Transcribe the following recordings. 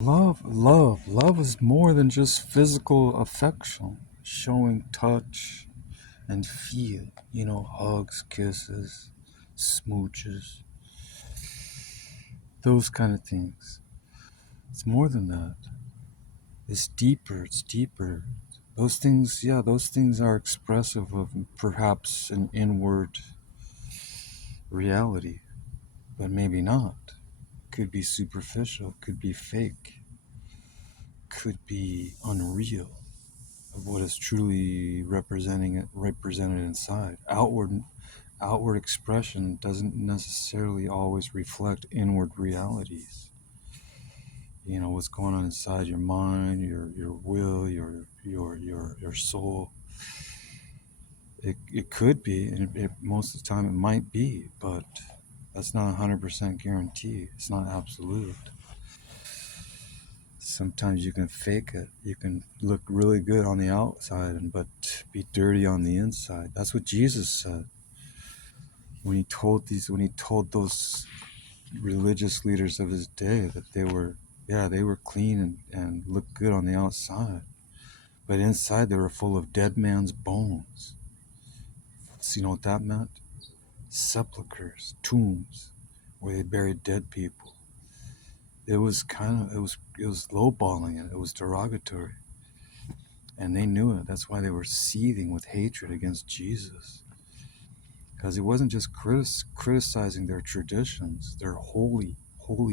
Love is more than just physical affection, showing touch and feel, hugs, kisses, smooches, those kind of things. It's more than that. It's deeper. Those things are expressive of perhaps an inward reality, but maybe not. Could be superficial, could be fake, could be unreal of what is truly represented inside. Outward expression doesn't necessarily always reflect inward realities. What's going on inside your mind, your will, your soul. It could be, and most of the time it might be, but that's not 100% guarantee. It's not absolute. Sometimes you can fake it. You can look really good on the outside, but be dirty on the inside. That's what Jesus said when he told those religious leaders of his day that they were clean and looked good on the outside, but inside they were full of dead man's bones. So you know what that meant? Sepulchres, tombs, where they buried dead people. It was lowballing it. It was derogatory, and they knew it. That's why they were seething with hatred against Jesus, because he wasn't just criticizing their traditions, their holy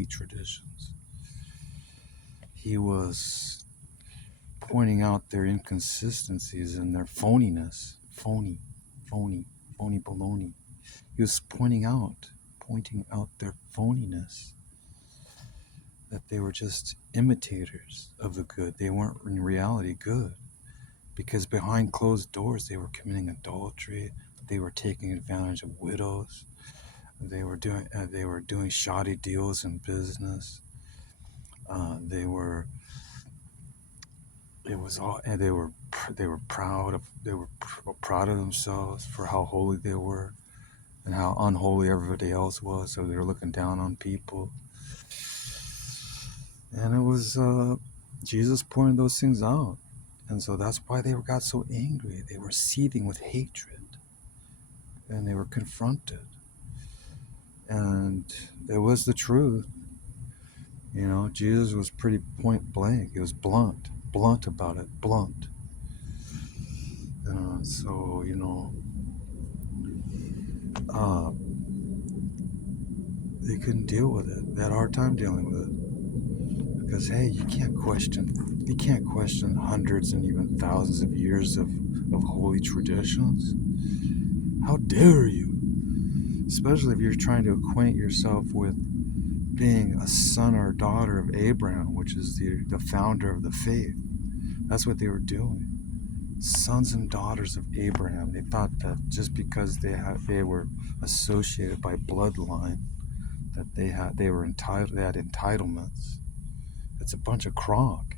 traditions. He was pointing out their inconsistencies and their phoniness, phony, phony baloney. He was pointing out their phoniness, that they were just imitators of the good. They weren't in reality good, because behind closed doors they were committing adultery. They were taking advantage of widows. They were doing shoddy deals in business. They were it was all and they were proud of themselves for how holy they were and how unholy everybody else was. So they were looking down on people, and it was Jesus pointed those things out. And so that's why they got so angry. They were seething with hatred, and they were confronted. And it was the truth. Jesus was pretty point blank. He was blunt about it, blunt. So, uh, they couldn't deal with it. They had a hard time dealing with it. Because, hey, you can't question hundreds and even thousands of years of holy traditions. How dare you? Especially if you're trying to acquaint yourself with being a son or daughter of Abraham, which is the founder of the faith. That's what they were doing. Sons and daughters of Abraham. They thought that just because they were associated by bloodline, that they had entitlements. It's a bunch of crock.